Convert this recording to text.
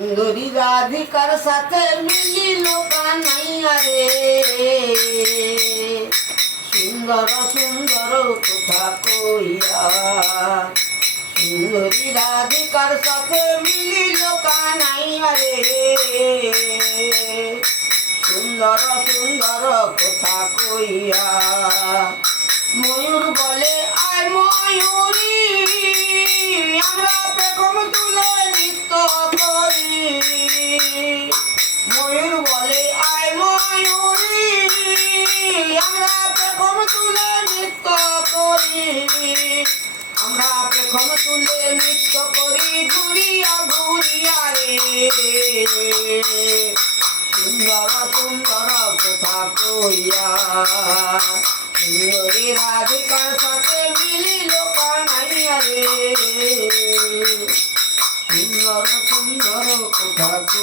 সুন্দরী রাধিকার সাথে মিলিল কানাইয়া রে, সুন্দর সুন্দর কথা কইয়া। সুন্দরী রাধিকার সাথে মিলিল কানাইয়া রে, সুন্দর সুন্দর কথা কইয়া। ময়ূর বলে আয় ময়ূরী, আমরা পেখম তুলে নৃত্য করি। ময়ূর বলে আয় ময়ূরী, আমরা পেখম তুলে নৃত্য করি। আমরা পেখম তুলে নৃত্য করি ঘুরিয়া ঘুরিয়া রে, সুন্দর সুন্দর কথা কইয়া। সুন্দরী রাধিকার সাথে মিলিল কানাইয়া রে, সুন্দর সুন্দর কথা।